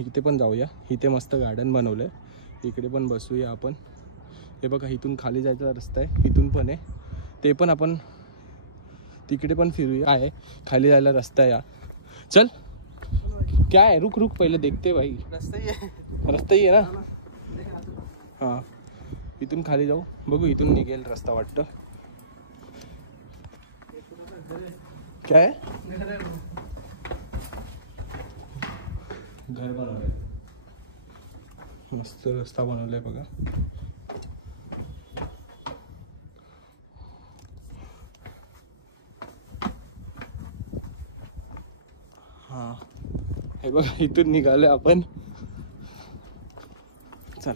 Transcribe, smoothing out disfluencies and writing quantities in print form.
इथे पण जाऊया. इथे मस्त गार्डन बनवलंय, इकडे पण बसूया आपण. हे बघा इथून खाली जायचा रस्ता आहे, इथून पण आहे, ते पण आपण तिकडे पण फिरूया. आहे खाली जायला रस्ता आहे. चल क्या है, रुक रुक पहिले देखते भाई. रस्ता ही आहे ना. हां इथून खाली जाऊ, बघू इथून निघेल रस्ता वाटतं. काय घर बनवलंय, मस्त रस्ता बनवलाय बघा. हां हे बघा इथून निघालोय आपण. चल